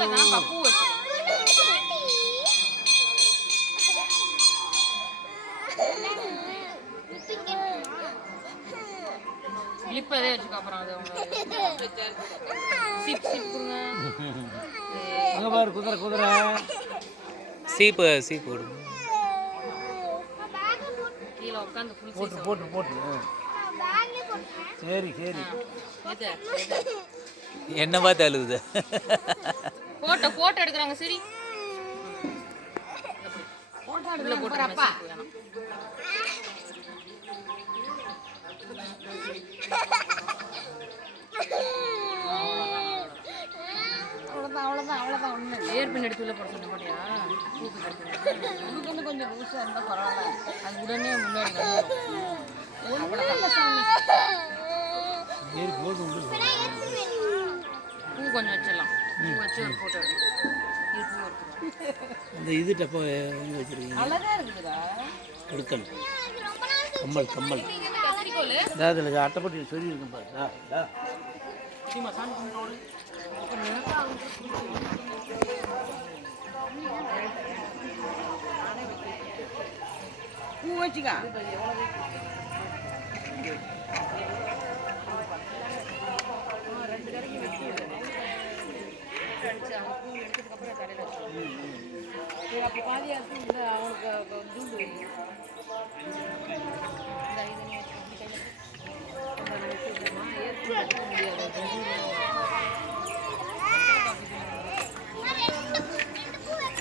மேல தான் பூ வச்சு கிளிப் அதே வச்சுக்க. அப்புறம் அது சீப் கொடுங்க. அங்க பாரு குதிரை குதிரை. சீப்பு கொடுங்க. கீழே உட்காந்து ஃபுல் போட்டு போட்டு போட்டு. சரி சரி. என்ன பார்த்து அழுகுது. போட்டோ எடுக்கிறாங்க. சரி உள்ள போட்டுறப்பா. அவ்வளோதான் ஒன்று ஏற்பின் எடுத்து உள்ள போட சொன்ன மாட்டியா? பூக்கு கொஞ்சம் லூஸாக இருந்தால் பரவாயில்ல. அது உடனே முன்னாடி பூ கொஞ்சம் வச்சிடலாம். பூ வச்சு ஒரு போட்டோ எடுக்கலாம். அந்த இது டப்பா வச்சிருக்கீங்க. அழகா இருக்குதா? எடுக்கணும். கம்மல் கம்மல். அதில் அட்டைப்பட்டி சொல்லி இருக்கும் பாரு. பூ வச்சுக்கா. அப்போ பாதியாச்சு இல்லை அவனுக்கு தூண்டு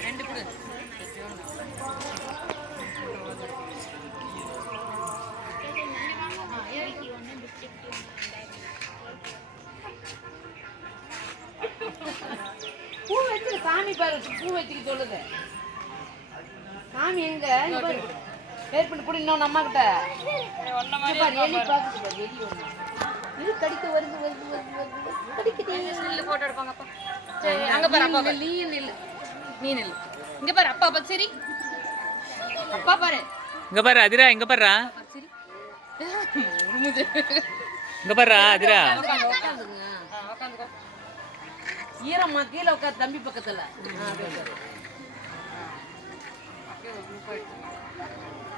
ரெண்டு கூட பூ வச்சு சாமி பாரு. பூ வச்சுக்க சொல்லுது. சாமி எங்க ஏற்பட்டு கூட இன்னொன்று அம்மா கிட்ட இது கடிக்க வருது வருது வருது வருது கடிக்குது. போட்டோ எடுப்பாங்கப்பா. அங்க பாரு அப்பா. நீ நெல் இங்க பாரு அப்பா பாரு. சரி அப்பா பாரு. இங்க பாரு அதிரா. இங்க பாருடா. சரி இங்க பாருடா அதிரா. உட்காந்துக்கோ. ஈரம்மா கீழே உட்காந்து தம்பி பக்கத்துல.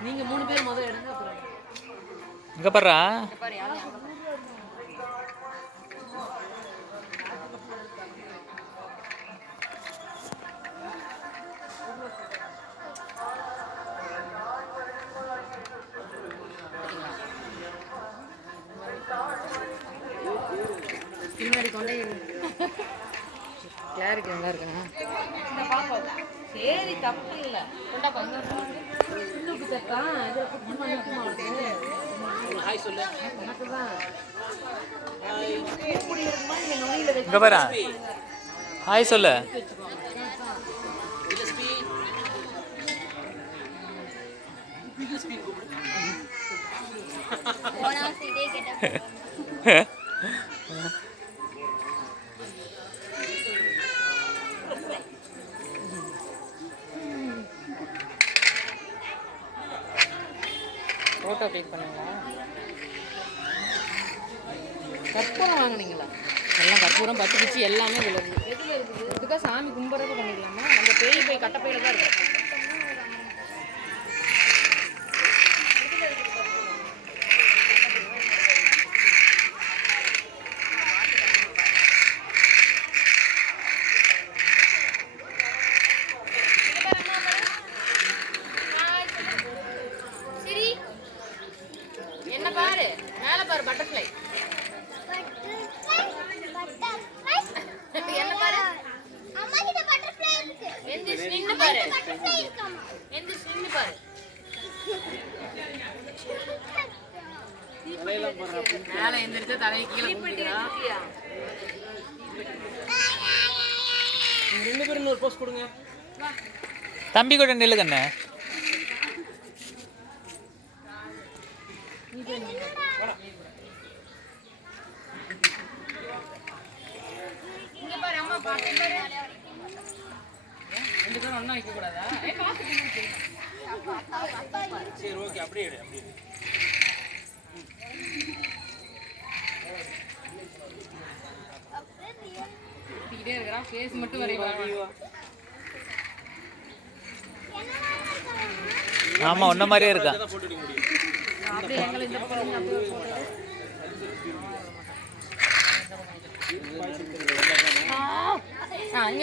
நீங்க 3 பேர் முதல்ல எடுங்க. அப்புறம் இங்க பாருடா. பின்னாடி கொண்டே கிளாரிட்டி நல்லா இருக்குங்க. சரி தப்பு இல்லை. இங்க பாரு. ஹாய் சொல்லு. ஃபோட்டோ கிளிக் பண்ணுங்களா? கற்பூரம் வாங்கினீங்களா? எல்லாம் கற்பூரம் பத்து பிச்சு எல்லாமே விழுது. எதில் இருக்குது? இதுக்காக சாமி கும்பிட்றது பண்ணிக்கலாமா? அந்த பேய் போய் கட்டப்பையில் தான் இருக்கு. என்ன பாரு மேலே பாரு பட்டர்ஃப்ளை. என்ன பாரு அம்மா கிட்ட பட்டர்ஃப்ளை இருக்கு. எந்திரிச்சு நின்னு பாரு. எந்திரிச்சு நின்னு பாரு. மேலே எந்திரிச்சு தலையை கீழே கும்பிடுறா. 2 பேரும் இன்னொரு போஸ்ட் கொடுங்க. தம்பி கூட நில்லு கண்ணே. இங்க பாரு அம்மா பாத்து பாரு. 2 பேரும் ஒண்ணா நிக்க கூடாதா? சரி ஓகே அப்படியே எடு அப்படியே. இதே இருக்கறா ஃபேஸ் மட்டும் வரைவா. ஆமா உன்ன மாதிரியே இருக்கா. அப்படியே எங்களை இந்த பக்கம் அப்படியே போட்டு. இங்க